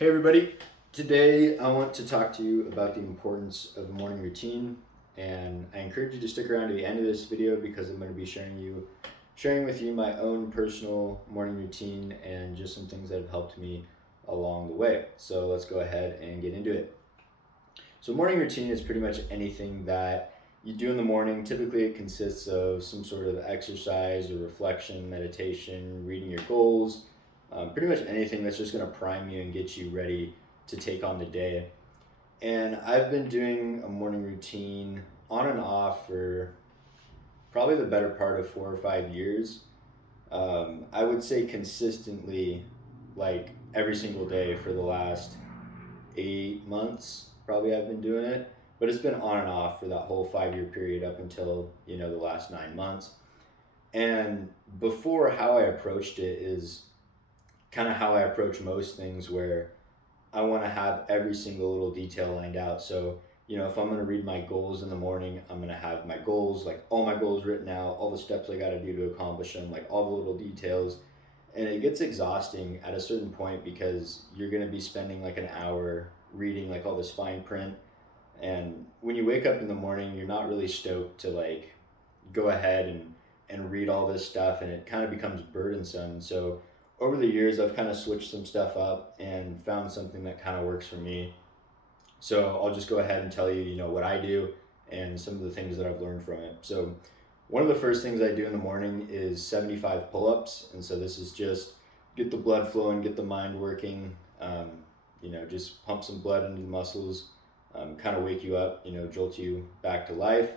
Hey everybody, today I want to talk to you about the importance of a morning routine, and I encourage you to stick around to the end of this video because I'm going to be sharing with you my own personal morning routine and just some things that have helped me along the way. So let's go ahead and get into it. So morning routine is pretty much anything that you do in the morning. Typically it consists of some sort of exercise or reflection, meditation, reading your goals, pretty much anything that's just going to prime you and get you ready to take on the day. And I've been doing a morning routine on and off for probably the better part of 4 or 5 years. I would say consistently, like every single day for the last 8 months, probably I've been doing it. But it's been on and off for that whole 5 year period up until, the last 9 months. And before, how I approached it is kind of how I approach most things, where I want to have every single little detail lined out. So, if I'm going to read my goals in the morning, I'm going to have my goals, like all my goals written out, all the steps I got to do to accomplish them, like all the little details. And it gets exhausting at a certain point because you're going to be spending like an hour reading like all this fine print. And when you wake up in the morning, you're not really stoked to like go ahead and read all this stuff, and it kind of becomes burdensome. So over the years, I've kind of switched some stuff up and found something that kind of works for me. So I'll just go ahead and tell you, what I do and some of the things that I've learned from it. So one of the first things I do in the morning is 75 pull-ups. And so this is just get the blood flowing, get the mind working, just pump some blood into the muscles, kind of wake you up, jolt you back to life.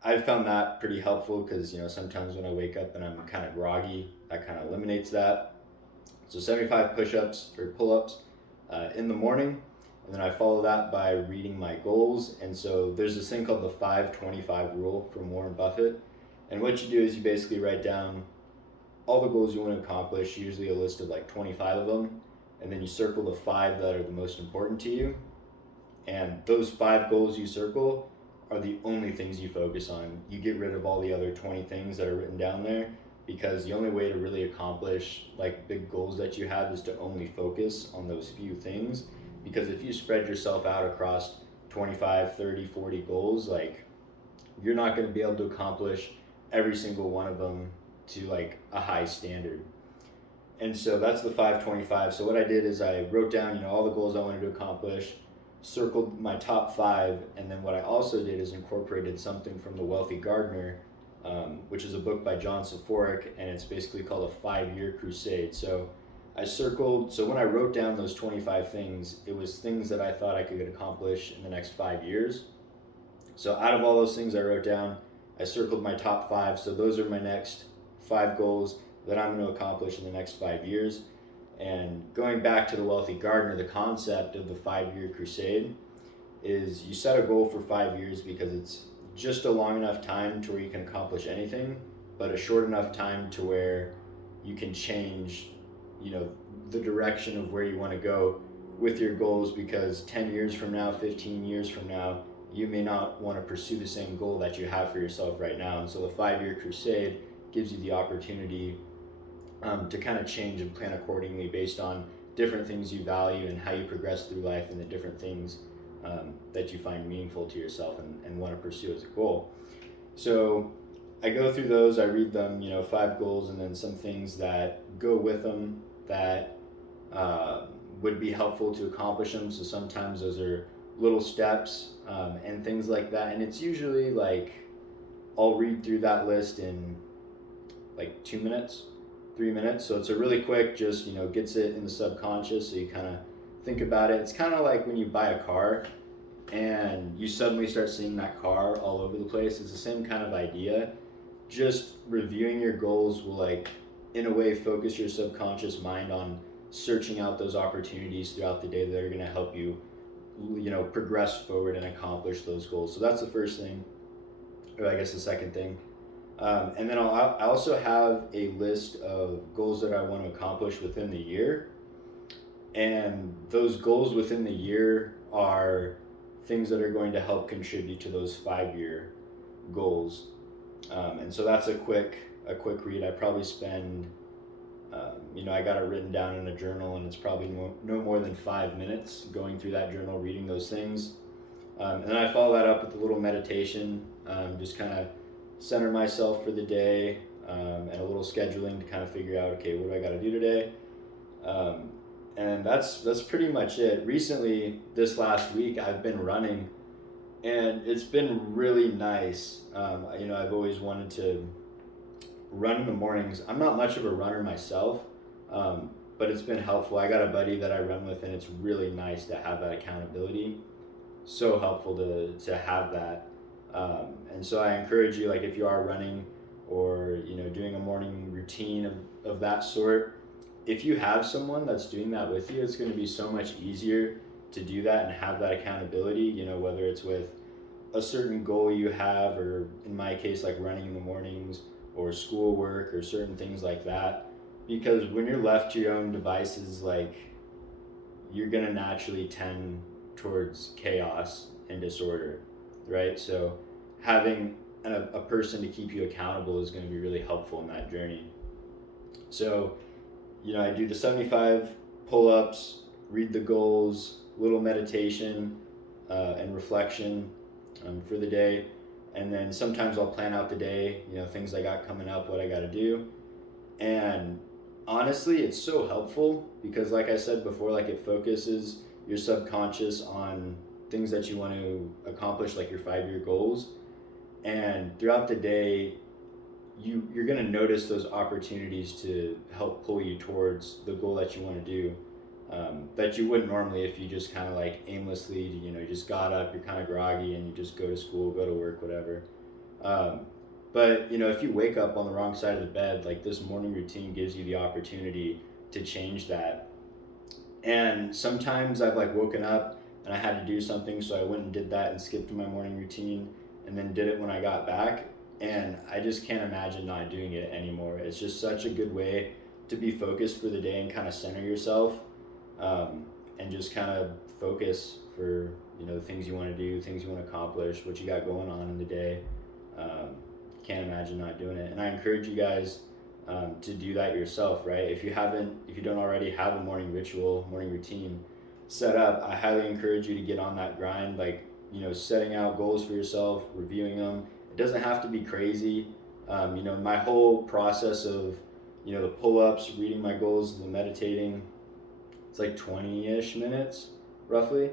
I've found that pretty helpful because, sometimes when I wake up and I'm kind of groggy, that kind of eliminates that. So 75 push-ups or pull-ups in the morning, and then I follow that by reading my goals. And so there's this thing called the 5-25 rule from Warren Buffett. And what you do is you basically write down all the goals you want to accomplish, usually a list of like 25 of them, and then you circle the 5 that are the most important to you. And those 5 goals you circle are the only things you focus on. You get rid of all the other 20 things that are written down there, because the only way to really accomplish like big goals that you have is to only focus on those few things. Because if you spread yourself out across 25, 30, 40 goals, like you're not going to be able to accomplish every single one of them to like a high standard. And so that's the 5-25. So what I did is I wrote down, all the goals I wanted to accomplish, circled my top 5, and then what I also did is incorporated something from The Wealthy Gardener, which is a book by John Saforic, and it's basically called a 5-Year Crusade. So when I wrote down those 25 things, it was things that I thought I could accomplish in the next 5 years. So out of all those things I wrote down, I circled my top 5. So those are my next 5 goals that I'm going to accomplish in the next 5 years. And going back to The Wealthy Gardener, the concept of the 5-Year Crusade is you set a goal for 5 years because it's just a long enough time to where you can accomplish anything, but a short enough time to where you can change, the direction of where you want to go with your goals, because 10 years from now, 15 years from now, you may not want to pursue the same goal that you have for yourself right now. And so the 5-Year Crusade gives you the opportunity to kind of change and plan accordingly based on different things you value and how you progress through life and the different things that you find meaningful to yourself and want to pursue as a goal. So I go through those, I read them, 5 goals, and then some things that go with them that would be helpful to accomplish them. So sometimes those are little steps and things like that. And it's usually like I'll read through that list in like 2 minutes, 3 minutes. So it's a really quick, just, gets it in the subconscious. So you kind of think about it. It's kind of like when you buy a car and you suddenly start seeing that car all over the place. It's the same kind of idea. Just reviewing your goals will, like, in a way, focus your subconscious mind on searching out those opportunities throughout the day that are going to help you, progress forward and accomplish those goals. So that's the first thing, or I guess the second thing. And then I also have a list of goals that I want to accomplish within the year. And those goals within the year are things that are going to help contribute to those 5-year goals. And so that's a quick read. I probably spend I got it written down in a journal, and it's probably no more than 5 minutes going through that journal, reading those things. And then I follow that up with a little meditation, just kind of center myself for the day, and a little scheduling to kind of figure out, okay, what do I got to do today? And that's pretty much it. Recently, this last week, I've been running, and it's been really nice. I've always wanted to run in the mornings. I'm not much of a runner myself, but it's been helpful. I got a buddy that I run with, and it's really nice to have that accountability. So helpful to have that. And so I encourage you, like if you are running or doing a morning routine of that sort, if you have someone that's doing that with you, it's going to be so much easier to do that and have that accountability, whether it's with a certain goal you have, or in my case, like running in the mornings or schoolwork or certain things like that. Because when you're left to your own devices, like, you're going to naturally tend towards chaos and disorder, right? So having a person to keep you accountable is going to be really helpful in that journey. So I do the 75 pull-ups, read the goals, little meditation, and reflection for the day. And then sometimes I'll plan out the day, things I got coming up, what I got to do. And honestly, it's so helpful because, like I said before, like, it focuses your subconscious on things that you want to accomplish, like your 5-year goals. And throughout the day, you're going to notice those opportunities to help pull you towards the goal that you want to do, that you wouldn't normally if you just kind of like aimlessly, you just got up, you're kind of groggy, and you just go to school, go to work, whatever. But if you wake up on the wrong side of the bed, like, this morning routine gives you the opportunity to change that. And sometimes I've like woken up and I had to do something, so I went and did that and skipped my morning routine and then did it when I got back. And I just can't imagine not doing it anymore. It's just such a good way to be focused for the day and kind of center yourself, and just kind of focus for the things you want to do, things you want to accomplish, what you got going on in the day. Can't imagine not doing it. And I encourage you guys to do that yourself, right? If you don't already have a morning ritual, morning routine set up, I highly encourage you to get on that grind, like, setting out goals for yourself, reviewing them. It doesn't have to be crazy. My whole process of, the pull-ups, reading my goals, the meditating, it's like 20-ish minutes, roughly.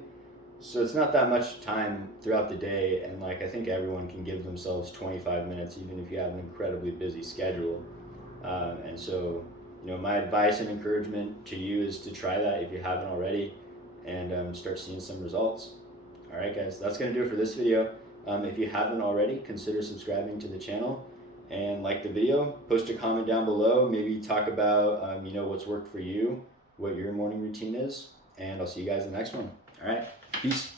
So it's not that much time throughout the day, and like, I think everyone can give themselves 25 minutes, even if you have an incredibly busy schedule. And so, my advice and encouragement to you is to try that if you haven't already, and start seeing some results. All right, guys, that's going to do it for this video. If you haven't already, consider subscribing to the channel and like the video. Post a comment down below. Maybe talk about, what's worked for you, what your morning routine is, and I'll see you guys in the next one. All right, peace.